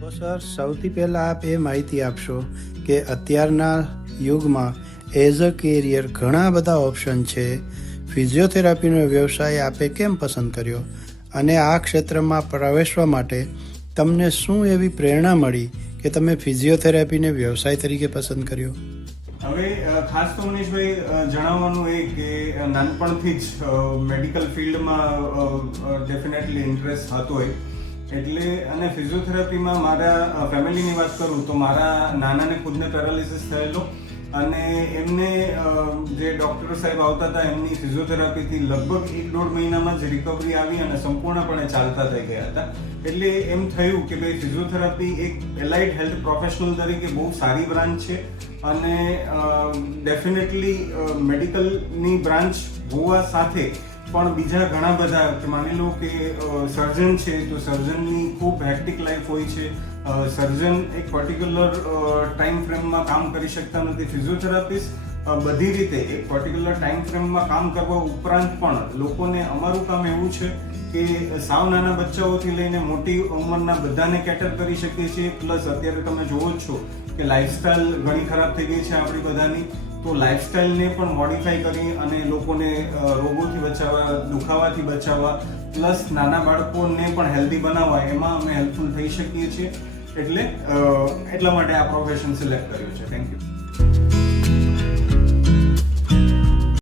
તો સર, સૌથી પહેલાં આપ એ માહિતી આપશો કે અત્યારના યુગમાં એઝ અ કેરિયર ઘણા બધા ઓપ્શન છે. ફિઝિયોથેરાપીનો વ્યવસાય આપે કેમ પસંદ કર્યો? અને આ ક્ષેત્રમાં પ્રવેશવા માટે તમને શું એવી પ્રેરણા મળી કે તમે ફિઝિયોથેરાપીને વ્યવસાય તરીકે પસંદ કર્યો? હવે ખાસ તો મનીષભાઈ જણાવવાનું એ કે નાનપણથી જ મેડિકલ ફિલ્ડમાં ડેફિનેટલી ઇન્ટરેસ્ટ હતો એટલે અને ફિઝિયોથેરાપીમાં મારા ફેમિલીની વાત કરું તો મારા નાનાને ખુદને પેરાલિસિસ થયેલો અને એમને જે ડૉક્ટર સાહેબ આવતા હતા એમની ફિઝિયોથેરાપીથી લગભગ એક દોઢ મહિનામાં જ રિકવરી આવી અને સંપૂર્ણપણે ચાલતા થઈ ગયા હતા. એટલે એમ થયું કે ભાઈ ફિઝિયોથેરાપી એક એલાઇડ હેલ્થ પ્રોફેશનલ તરીકે બહુ સારી બ્રાન્ચ છે અને ડેફિનેટલી મેડિકલની બ્રાન્ચ હોવા સાથે પણ બીજા ઘણા બધા માની લો કે સર્જન છે, તો સર્જનની ખૂબ હેક્ટિક લાઈફ હોય છે. સર્જન એક પર્ટિક્યુલર ટાઈમ ફ્રેમમાં કામ કરી શકતા નથી. ફિઝિયોથેરાપિસ્ટ બધી રીતે એક પર્ટિક્યુલર ટાઈમ ફ્રેમમાં કામ કરવા ઉપરાંત પણ લોકોને અમારું કામ એવું છે કે સાવ નાના બચ્ચાઓથી લઈને મોટી ઉંમરના બધાને કેટર કરી શકીએ છીએ. પ્લસ અત્યારે તમે જોવો જ છો કે લાઇફસ્ટાઈલ ઘણી ખરાબ થઈ ગઈ છે આપણી બધાની. તો લાઇફસ્ટાઈલને પણ મોડિફાઈ કરી અને લોકોને રોગોથી બચાવવા, દુખાવાથી બચાવવા પ્લસ નાના બાળકોને પણ હેલ્ધી બનાવવા, એમાં અમે હેલ્પફુલ થઈ શકીએ છીએ. એટલે એટલા માટે આ પ્રોફેશન સિલેક્ટ કર્યું છે. Thank you